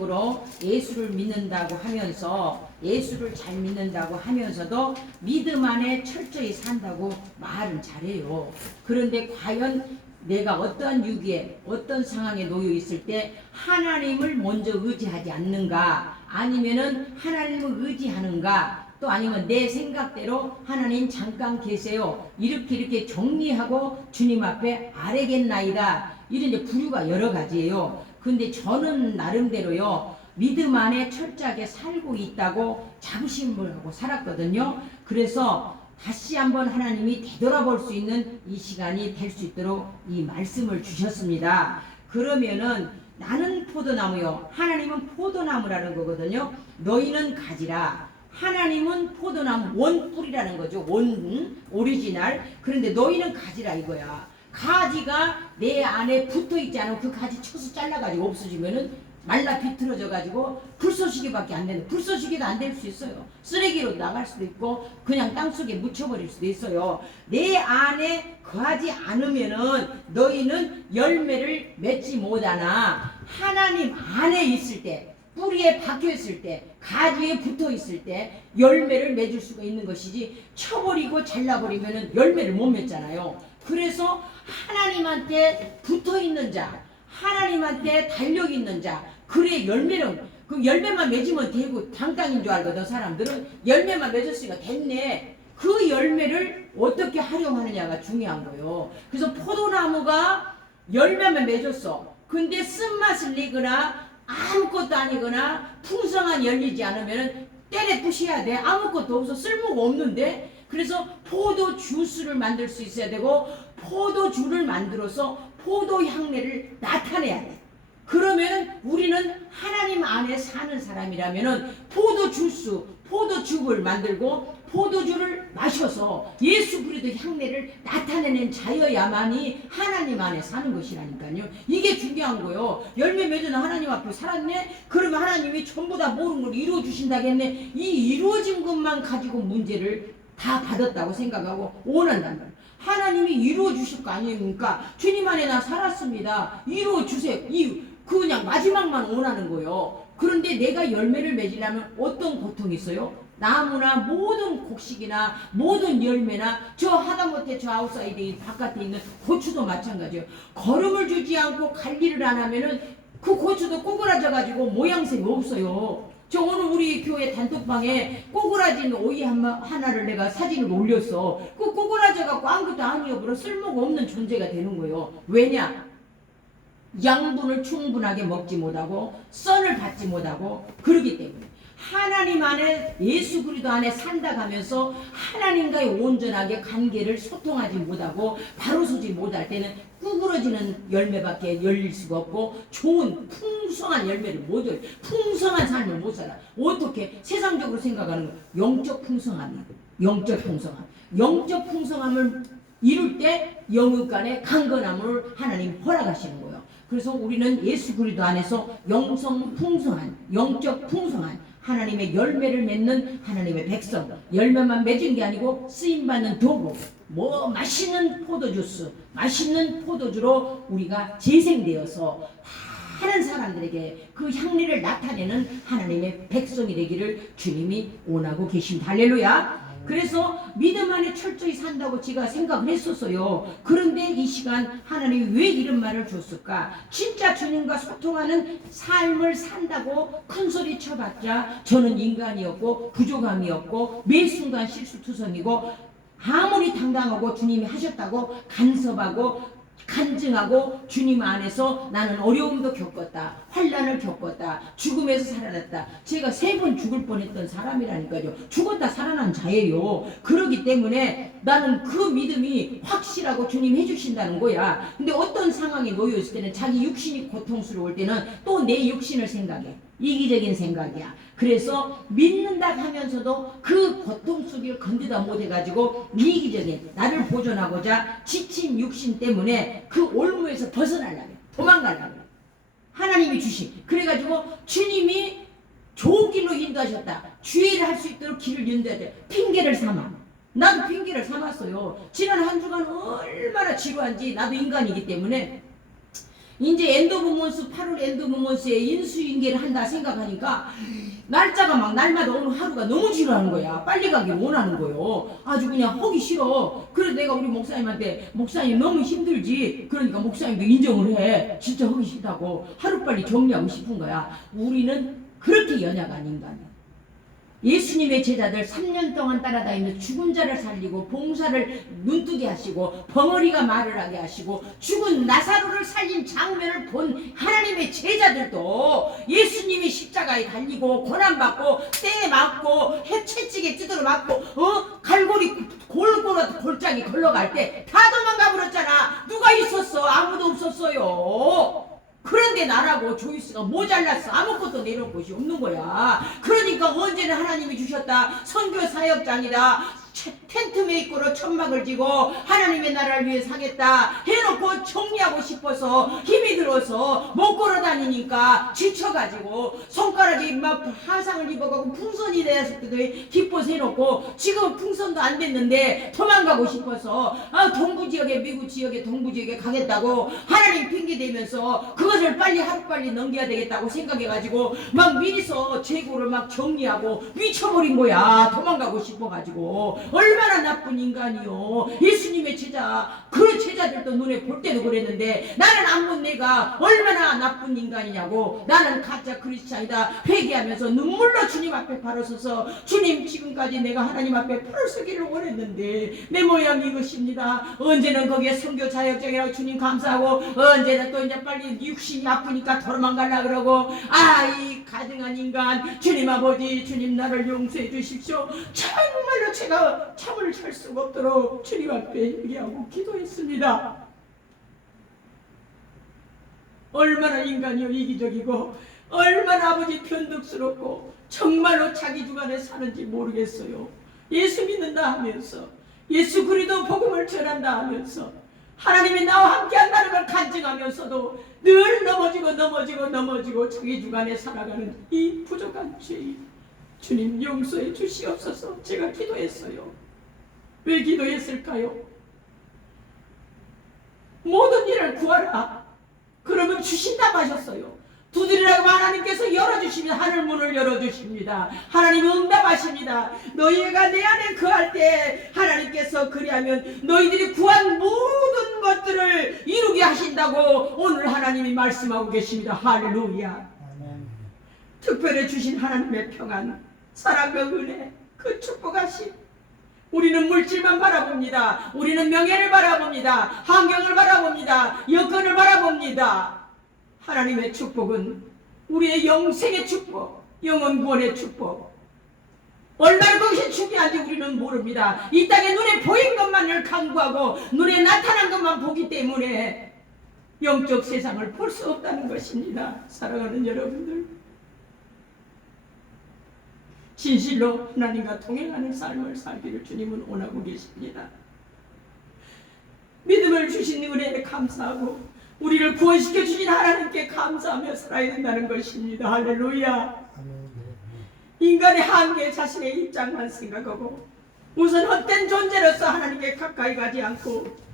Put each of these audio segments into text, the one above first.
으로 예수를 믿는다고 하면서 예수를 잘 믿는다고 하면서도 믿음 안에 철저히 산다고 말은 잘해요. 그런데 과연 내가 어떠한 유기에 어떤 상황에 놓여 있을 때 하나님을 먼저 의지하지 않는가 아니면은 하나님을 의지하는가 또 아니면 내 생각대로 하나님 잠깐 계세요 이렇게 이렇게 정리하고 주님 앞에 아뢰겠나이다 이런 이제 부류가 여러 가지예요. 근데 저는 나름대로요 믿음 안에 철저하게 살고 있다고 자부심을 하고 살았거든요. 그래서 다시 한번 하나님이 되돌아볼 수 있는 이 시간이 될 수 있도록 이 말씀을 주셨습니다. 그러면은 나는 포도나무요. 하나님은 포도나무라는 거거든요. 너희는 가지라. 하나님은 포도나무 원뿔이라는 거죠. 원 오리지널. 그런데 너희는 가지라 이거야. 가지가 내 안에 붙어 있지 않으면 그 가지 쳐서 잘라가지고 없어지면은 말라 비틀어져 가지고 불쏘시개밖에 안 되는 불쏘시개도 안 될 수 있어요. 쓰레기로 나갈 수도 있고 그냥 땅 속에 묻혀버릴 수도 있어요. 내 안에 거하지 않으면은 너희는 열매를 맺지 못하나 하나님 안에 있을 때 뿌리에 박혀 있을 때 가지에 붙어 있을 때 열매를 맺을 수가 있는 것이지 쳐버리고 잘라버리면은 열매를 못 맺잖아요. 그래서 하나님한테 붙어 있는 자, 하나님한테 달력 있는 자, 그래 열매는 그 열매만 맺으면 되고 당당인 줄 알거든 사람들은 열매만 맺었으니까 됐네. 그 열매를 어떻게 활용하느냐가 중요한 거예요. 그래서 포도나무가 열매만 맺었어. 근데 쓴맛을 내거나 아무것도 아니거나 풍성한 열리지 않으면 때려 부셔야 돼. 아무것도 없어. 쓸모가 없는데. 그래서 포도 주스를 만들 수 있어야 되고 포도주를 만들어서 포도 향내를 나타내야 돼. 그러면 우리는 하나님 안에 사는 사람이라면은 포도 주스, 포도죽을 만들고 포도주를 마셔서 예수 그리스도 향내를 나타내는 자여야만이 하나님 안에 사는 것이라니까요. 이게 중요한 거요. 열매 맺은 하나님 앞에 살았네. 그러면 하나님이 전부 다 모든 걸 이루어 주신다겠네. 이 이루어진 것만 가지고 문제를 다 받았다고 생각하고 원한단 말이에요. 하나님이 이루어 주실 거 아닙니까? 주님 안에 나 살았습니다. 이루어 주세요. 이 그냥 마지막만 원하는 거예요. 그런데 내가 열매를 맺으려면 어떤 고통이 있어요? 나무나 모든 곡식이나 모든 열매나 저 하다못해 저 아웃사이드 바깥에 있는 고추도 마찬가지예요. 걸음을 주지 않고 관리를 안 하면은 그 고추도 꼬그라져 가지고 모양새가 없어요. 저 오늘 우리 교회 단톡방에 꼬그라진 오이 하나, 하나를 내가 사진을 올렸어. 그 꼬그라져 갖고 아무것도 아니어버려 쓸모가 없는 존재가 되는 거예요. 왜냐? 양분을 충분하게 먹지 못하고 썬을 받지 못하고 그러기 때문에 하나님 안에 예수 그리스도 안에 산다 가면서 하나님과의 온전하게 관계를 소통하지 못하고 바로 서지 못할 때는 구부러지는 열매밖에 열릴 수가 없고 좋은 풍성한 열매를 못 얻, 풍성한 삶을 못 살아. 어떻게 세상적으로 생각하는 거 영적 풍성함이 영적 풍성함. 영적 풍성함을 이룰 때 영육 간의 강건함을 하나님 허락하시는 거예요. 그래서 우리는 예수 그리스도 안에서 영성 풍성한 영적 풍성한 하나님의 열매를 맺는 하나님의 백성 열매만 맺은 게 아니고 쓰임 받는 도구 뭐 맛있는 포도주스 맛있는 포도주로 우리가 재생되어서 많은 사람들에게 그 향리를 나타내는 하나님의 백성이 되기를 주님이 원하고 계십니다. 할렐루야. 그래서 믿음 안에 철저히 산다고 제가 생각을 했었어요. 그런데 이 시간 하나님이 왜 이런 말을 줬을까? 진짜 주님과 소통하는 삶을 산다고 큰 소리 쳐봤자 저는 인간이었고 부족함이었고 매 순간 실수투성이고 아무리 당당하고 주님이 하셨다고 간섭하고 간증하고 주님 안에서 나는 어려움도 겪었다. 환란을 겪었다. 죽음에서 살아났다. 제가 세 번 죽을 뻔했던 사람이라니까요. 죽었다 살아난 자예요. 그러기 때문에 나는 그 믿음이 확실하고 주님 해주신다는 거야. 근데 어떤 상황에 놓여 있을 때는 자기 육신이 고통스러울 때는 또 내 육신을 생각해. 이기적인 생각이야. 그래서 믿는다 하면서도 그 고통 속을 건드다 못해가지고 이기적인 나를 보존하고자 지친 육신 때문에 그 올무에서 벗어나려면 도망가려면 하나님이 주신 그래가지고 주님이 좋은 길로 인도하셨다. 주의를 할 수 있도록 길을 인도해야 돼. 핑계를 삼아. 나도 핑계를 삼았어요. 지난 한 주간 얼마나 지루한지 나도 인간이기 때문에 이제 엔도브먼스 8월 엔도브먼스에 인수인계를 한다 생각하니까 날짜가 막 날마다 오는 하루가 너무 지루하는 거야. 빨리 가길 원하는 거요. 아주 그냥 하기 싫어. 그래서 내가 우리 목사님한테 목사님 너무 힘들지. 그러니까 목사님도 인정을 해. 진짜 하기 싫다고 하루빨리 정리하고 싶은 거야. 우리는 그렇게 연약한 인간이야. 예수님의 제자들 3년 동안 따라다니면서 죽은 자를 살리고 봉사를 눈뜨게 하시고 벙어리가 말을 하게 하시고 죽은 나사로를 살린 장면을 본 하나님의 제자들도 예수님이 십자가에 달리고 고난받고 땡에 맞고 해채찍에 찌들어 맞고 어? 갈고리 골고루 골짜기 걸러갈 때 다 도망가 버렸잖아. 누가 있었어? 아무도 없었어요 그런데 나라고 조이스가 모자랐어. 아무것도 내놓을 곳이 없는 거야. 그러니까 언제는 하나님이 주셨다. 선교 사역장이다. 채- 텐트 메이커로 천막을 지고 하나님의 나라를 위해 사겠다 해놓고 정리하고 싶어서 힘이 들어서 못 걸어 다니니까 지쳐가지고 손가락이 막 화상을 입어가고 풍선이 되었을 때도 기뻐서 해놓고 지금 풍선도 안 됐는데 도망가고 싶어서 아, 동부 지역에 미국 지역에 동부 지역에 가겠다고 하나님 핑계 대면서 그것을 빨리 하루빨리 넘겨야 되겠다고 생각해가지고 막 미리서 재고를 막 정리하고 미쳐버린 거야. 도망가고 싶어가지고 얼마나 나쁜 인간이요. 예수님의 제자 그 제자들도 눈에 볼 때도 그랬는데 나는 안 본 내가 얼마나 나쁜 인간이냐고. 나는 가짜 크리스찬이다. 회개하면서 눈물로 주님 앞에 바로 서서 주님 지금까지 내가 하나님 앞에 풀을 쓰기를 원했는데 내 모양이 이것입니다. 언제는 거기에 선교 자격증이라고 주님 감사하고 언제는 또 이제 빨리 육신이 아프니까 도망가려 그러고 아 이 가증한 인간 주님 아버지 주님 나를 용서해 주십시오. 정말로 제가 잠을 잘 수가 없도록 주님 앞에 얘기하고 기도했습니다 얼마나 인간이요 이기적이고 얼마나 아버지 변덕스럽고 정말로 자기 주관에 사는지 모르겠어요. 예수 믿는다 하면서 예수 그리도 복음을 전한다 하면서 하나님이 나와 함께 한다는 걸 간증하면서도 늘 넘어지고 넘어지고 넘어지고 자기 주관에 살아가는 이 부족한 죄 주님 용서해 주시옵소서 제가 기도했어요. 왜 기도했을까요? 모든 일을 구하라. 그러면 주신다고 하셨어요. 두드리라고 하나님께서 열어주시면 하늘 문을 열어주십니다. 하나님 응답하십니다. 너희가 내 안에 거할 때 하나님께서 그리하면 너희들이 구한 모든 것들을 이루게 하신다고 오늘 하나님이 말씀하고 계십니다. 할렐루야. 특별히 주신 하나님의 평안, 사랑과 은혜, 그 축복하심. 우리는 물질만 바라봅니다. 우리는 명예를 바라봅니다. 환경을 바라봅니다. 여건을 바라봅니다. 하나님의 축복은 우리의 영생의 축복, 영원 구원의 축복. 얼마나 그것이 중요한지 우리는 모릅니다. 이 땅에 눈에 보인 것만을 강구하고 눈에 나타난 것만 보기 때문에 영적 세상을 볼 수 없다는 것입니다. 사랑하는 여러분들. 진실로 하나님과 동행하는 삶을 살기를 주님은 원하고 계십니다. 믿음을 주신 은혜에 감사하고 우리를 구원시켜 주신 하나님께 감사하며 살아야 된다는 것입니다. 할렐루야. 인간의 한계 자신의 입장만 생각하고 우선 헛된 존재로서 하나님께 가까이 가지 않고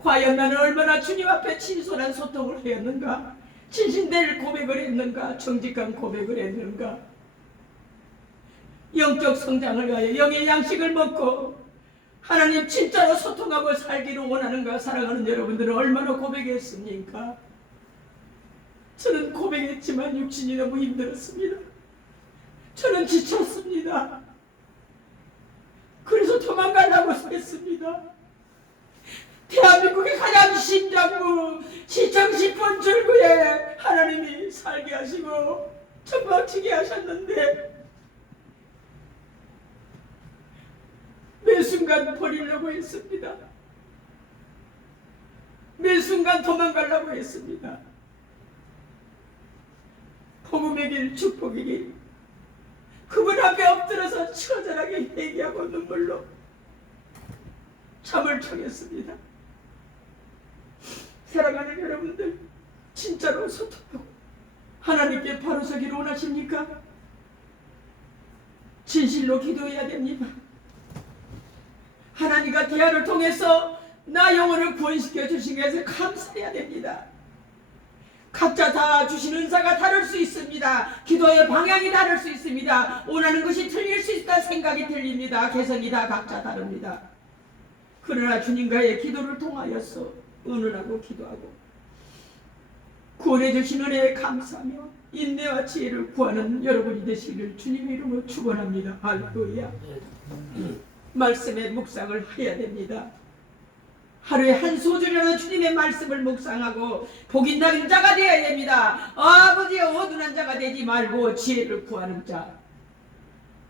과연 나는 얼마나 주님 앞에 진솔한 소통을 하였는가 진실될 고백을 했는가 정직한 고백을 했는가 영적 성장을 위하여 영의 양식을 먹고 하나님 진짜로 소통하고 살기를 원하는가 사랑하는 여러분들은 얼마나 고백했습니까? 저는 고백했지만 육신이 너무 힘들었습니다. 저는 지쳤습니다. 그래서 도망가려고 했습니다. 대한민국의 가장 심장부 시청 10분 출구에 하나님이 살게 하시고 천막치게 하셨는데 매 순간 버리려고 했습니다. 매 순간 도망가려고 했습니다. 복음의 길, 축복의 길. 그분 앞에 엎드려서 처절하게 얘기하고 눈물로 잠을 청했습니다. 사랑하는 여러분들, 진짜로 소통하고 하나님께 바로 서기를 원하십니까? 진실로 기도해야 됩니다. 하나님과 대화를 통해서 나 영혼을 구원시켜 주신 것에 감사해야 됩니다. 각자 다 주신 은사가 다를 수 있습니다. 기도의 방향이 다를 수 있습니다. 원하는 것이 틀릴 수 있다 생각이 들립니다. 개성이 다 각자 다릅니다. 그러나 주님과의 기도를 통하여서 은은하고 기도하고 구원해 주신 은혜에 감사하며 인내와 지혜를 구하는 여러분이 되시기를 주님의 이름으로 축원합니다. 할렐루야. 말씀의 묵상을 해야 됩니다. 하루에 한 소절이라도 주님의 말씀을 묵상하고 복 있는 자가 되어야 됩니다. 아버지의 어둔한 자가 되지 말고 지혜를 구하는 자.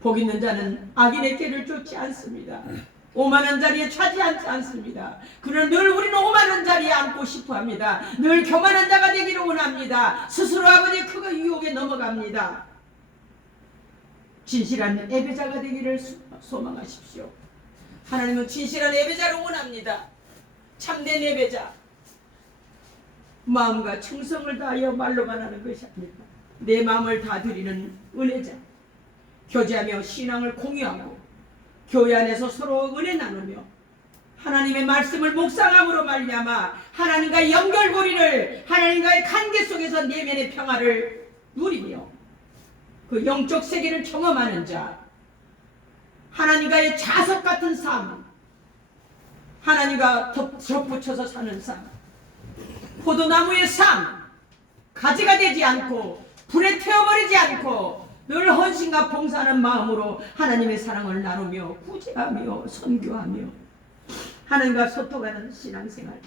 복 있는 자는 악인의 길을 쫓지 않습니다. 오만한 자리에 차지하지 않습니다. 그러나 늘 우리는 오만한 자리에 앉고 싶어 합니다. 늘 교만한 자가 되기를 원합니다. 스스로 아버지의 그 유혹에 넘어갑니다. 진실한 예배자가 되기를 소- 소망하십시오. 하나님은 진실한 예배자를 원합니다. 참된 예배자. 마음과 충성을 다하여 말로만 하는 것이 아닙니다. 내 마음을 다 드리는 은혜자. 교제하며 신앙을 공유하고 교회 안에서 서로 은혜 나누며 하나님의 말씀을 묵상함으로 말미암아 하나님과의 연결고리를 하나님과의 관계 속에서 내면의 평화를 누리며 그 영적 세계를 경험하는 자. 하나님과의 자석 같은 삶. 하나님과 덧- 덧붙여서 사는 삶. 포도나무의 삶. 가지가 되지 않고 불에 태워버리지 않고 늘 헌신과 봉사하는 마음으로 하나님의 사랑을 나누며 구제하며 선교하며 하나님과 소통하는 신앙생활.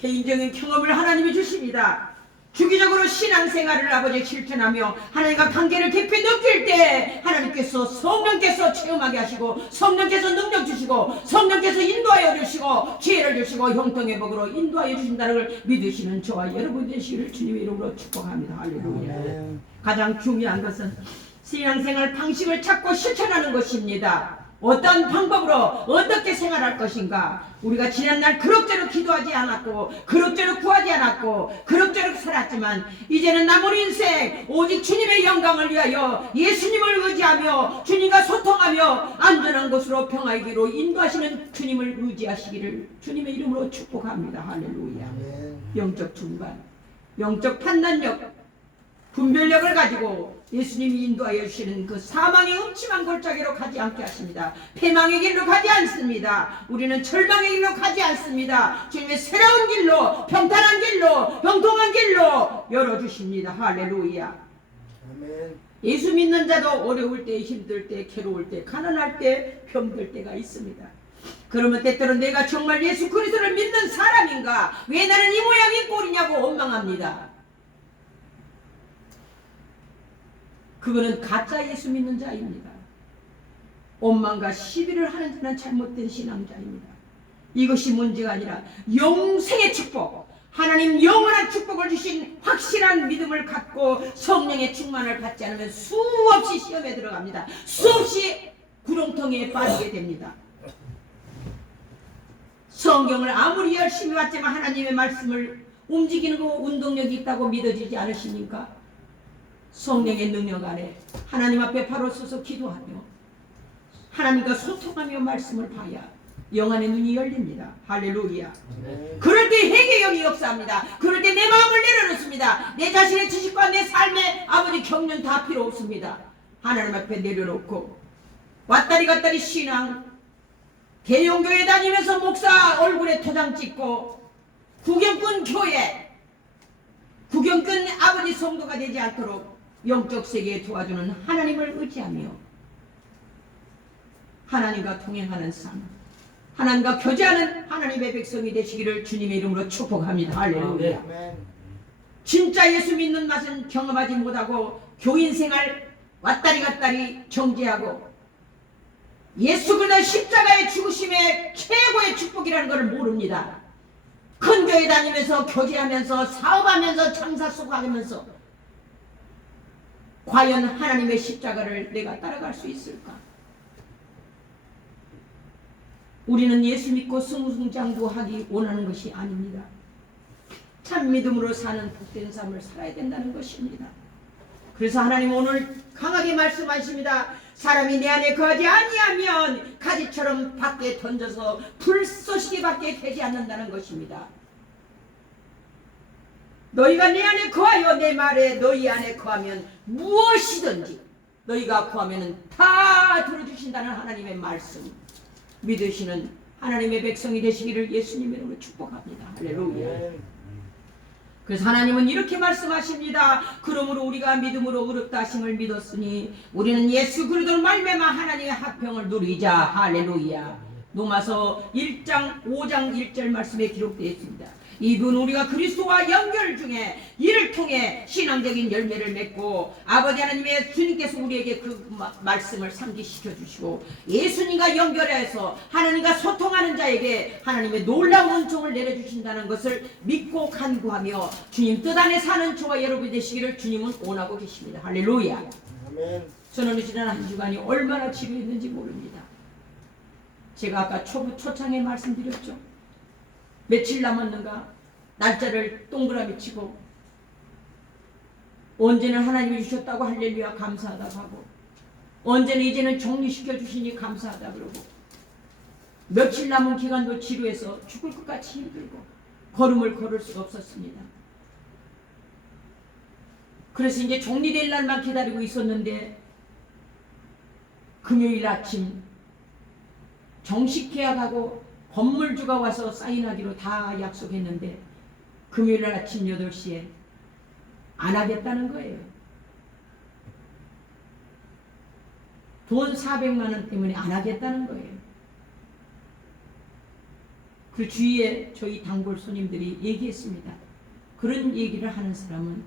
개인적인 경험을 하나님이 주십니다. 주기적으로 신앙생활을 아버지 실천하며 하나님과 관계를 깊이 느낄 때 하나님께서 성령께서 체험하게 하시고 성령께서 능력 주시고 성령께서 인도하여 주시고 지혜를 주시고 형통의 복으로 인도하여 주신다는 걸 믿으시는 저와 여러분 되시기를 주님의 이름으로 축복합니다. 할렐루야. 가장 중요한 것은 신앙생활 방식을 찾고 실천하는 것입니다. 어떤 방법으로 어떻게 생활할 것인가? 우리가 지난날 그럭저럭 기도하지 않았고 그럭저럭 구하지 않았고 그럭저럭 살았지만 이제는 남은 인생 오직 주님의 영광을 위하여 예수님을 의지하며 주님과 소통하며 안전한 곳으로 평화이기로 인도하시는 주님을 의지하시기를 주님의 이름으로 축복합니다. 할렐루야. 영적 중간, 영적 판단력, 분별력을 가지고 예수님이 인도하여 주시는 그 사망의 음침한 골짜기로 가지 않게 하십니다. 패망의 길로 가지 않습니다. 우리는 절망의 길로 가지 않습니다. 주님의 새로운 길로, 평탄한 길로, 형통한 길로 열어주십니다. 할렐루야. 예수 믿는 자도 어려울 때, 힘들 때, 괴로울 때, 가난할 때, 병들 때가 있습니다. 그러면 때때로 내가 정말 예수 그리스도를 믿는 사람인가? 왜 나는 이 모양 이 꼴이냐고 원망합니다. 그거는 가짜 예수 믿는 자입니다. 원망과 시비를 하는 자는 잘못된 신앙자입니다. 이것이 문제가 아니라 영생의 축복, 하나님 영원한 축복을 주신 확실한 믿음을 갖고 성령의 충만을 받지 않으면 수없이 시험에 들어갑니다. 수없이 구렁텅이에 빠지게 됩니다. 성경을 아무리 열심히 봤지만 하나님의 말씀을 움직이는 거 운동력이 있다고 믿어지지 않으십니까? 성령의 능력 안에 하나님 앞에 바로 서서 기도하며 하나님과 소통하며 말씀을 봐야 영안의 눈이 열립니다. 할렐루야. 그럴 때 회개형이 역사합니다. 그럴 때 내 마음을 내려놓습니다. 내 자신의 지식과 내 삶의 아버지 경륜 다 필요 없습니다. 하나님 앞에 내려놓고 왔다리 갔다리 신앙 개용교회 다니면서 목사 얼굴에 토장 찍고 구경꾼 교회 구경꾼 아버지 성도가 되지 않도록 영적 세계에 도와주는 하나님을 의지하며 하나님과 동행하는 삶 하나님과 교제하는 하나님의 백성이 되시기를 주님의 이름으로 축복합니다. 할렐루야. 진짜 예수 믿는 맛은 경험하지 못하고 교인 생활 왔다리 갔다리 정죄하고 예수 그리스도 십자가의 죽으심의 최고의 축복이라는 것을 모릅니다. 큰 교회 다니면서 교제하면서 사업하면서 장사 수고하면서 과연 하나님의 십자가를 내가 따라갈 수 있을까? 우리는 예수 믿고 승승장구하기 원하는 것이 아닙니다. 참 믿음으로 사는 복된 삶을 살아야 된다는 것입니다. 그래서 하나님 오늘 강하게 말씀하십니다. 사람이 내 안에 거하지 아니하면 가지처럼 밖에 던져서 불쏘시개밖에 되지 않는다는 것입니다. 너희가 내 안에 거하여 내 말에 너희 안에 거하면 무엇이든지 너희가 구하면은 다 들어주신다는 하나님의 말씀 믿으시는 하나님의 백성이 되시기를 예수님 이름으로 축복합니다. 할렐루야. 그래서 하나님은 이렇게 말씀하십니다. 그러므로 우리가 믿음으로 의롭다 하심을 믿었으니 우리는 예수 그리스도를 말미암아 하나님의 합평을 누리자. 할렐루야. 로마서 1장 5장 1절 말씀에 기록되어 있습니다. 이분 우리가 그리스도와 연결 중에 이를 통해 신앙적인 열매를 맺고 아버지 하나님의 주님께서 우리에게 그 마- 말씀을 상기시켜 주시고 예수님과 연결해서 하나님과 소통하는 자에게 하나님의 놀라운 은총을 내려주신다는 것을 믿고 간구하며 주님 뜻 안에 사는 저와 여러분이 되시기를 주님은 원하고 계십니다. 할렐루야. 저는 지난 한 주간이 얼마나 지루했는지 모릅니다. 제가 아까 초, 초창에 말씀드렸죠. 며칠 남았는가 날짜를 동그라미 치고 언제는 하나님이 주셨다고 할렐루야 감사하다고 하고 언제는 이제는 정리시켜 주시니 감사하다 그러고 며칠 남은 기간도 지루해서 죽을 것 같이 힘들고 걸음을 걸을 수가 없었습니다. 그래서 이제 정리될 날만 기다리고 있었는데 금요일 아침 정식 계약하고 건물주가 와서 사인하기로 다 약속했는데 금요일 날 아침 8시에 안 하겠다는 거예요. 돈 400만 원 때문에 안 하겠다는 거예요. 그 주위에 저희 단골 손님들이 얘기했습니다. 그런 얘기를 하는 사람은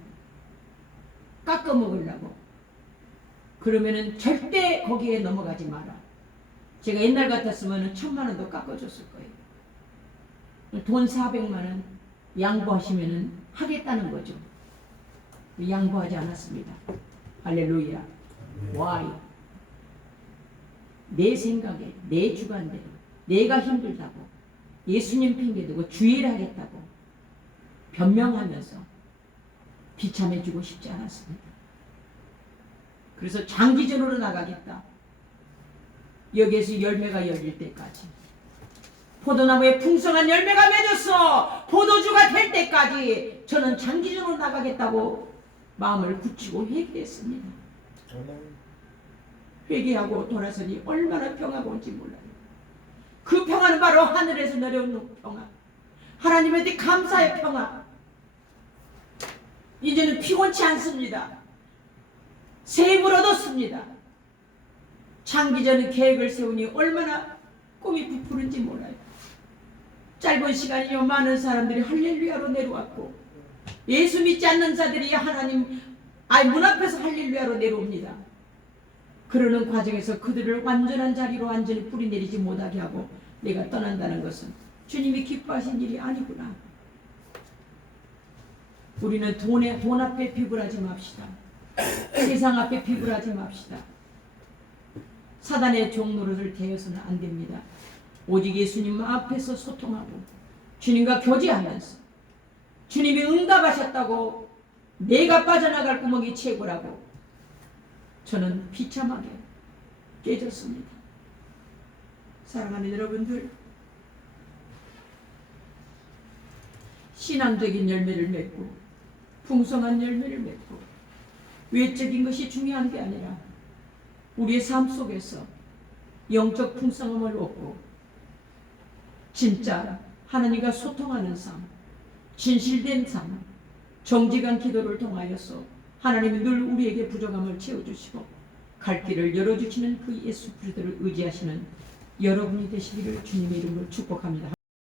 깎아 먹으려고. 그러면은 절대 거기에 넘어가지 마라. 제가 옛날 같았으면 천만 원도 깎아줬을 거예요. 돈 400만 원 양보하시면은 하겠다는 거죠. 양보하지 않았습니다. 할렐루야. Why? 내 생각에, 내 주관대로, 내가 힘들다고, 예수님 핑계대고 주의를 하겠다고 변명하면서 비참해주고 싶지 않았습니다. 그래서 장기전으로 나가겠다. 여기에서 열매가 열릴 때까지 포도나무에 풍성한 열매가 맺었어 포도주가 될 때까지 저는 장기전으로 나가겠다고 마음을 굳히고 회개했습니다. 회개하고 돌아서니 얼마나 평화가 온지 몰라요. 그 평화는 바로 하늘에서 내려오는 평화. 하나님한테 감사의 평화. 이제는 피곤치 않습니다. 새 힘을 얻었습니다. 장기전의 계획을 세우니 얼마나 꿈이 부푸른지 몰라요. 짧은 시간이요 많은 사람들이 할렐루야로 내려왔고 예수 믿지 않는 자들이 하나님 아이 문 앞에서 할렐루야로 내려옵니다. 그러는 과정에서 그들을 완전한 자리로 완전히 뿌리 내리지 못하게 하고 내가 떠난다는 것은 주님이 기뻐하신 일이 아니구나. 우리는 돈에 돈 앞에 비굴하지 맙시다. 세상 앞에 비굴하지 맙시다. 사단의 종노릇을 대해서는 안 됩니다. 오직 예수님 앞에서 소통하고 주님과 교제하면서 주님이 응답하셨다고 내가 빠져나갈 구멍이 최고라고 저는 비참하게 깨졌습니다. 사랑하는 여러분들, 신앙적인 열매를 맺고 풍성한 열매를 맺고 외적인 것이 중요한 게 아니라 우리의 삶 속에서 영적 풍성함을 얻고 진짜 하나님과 소통하는 삶, 진실된 삶, 정직한 기도를 통하여서 하나님이 늘 우리에게 부족함을 채워주시고 갈 길을 열어주시는 그 예수 그리스도를 의지하시는 여러분이 되시기를 주님의 이름으로 축복합니다.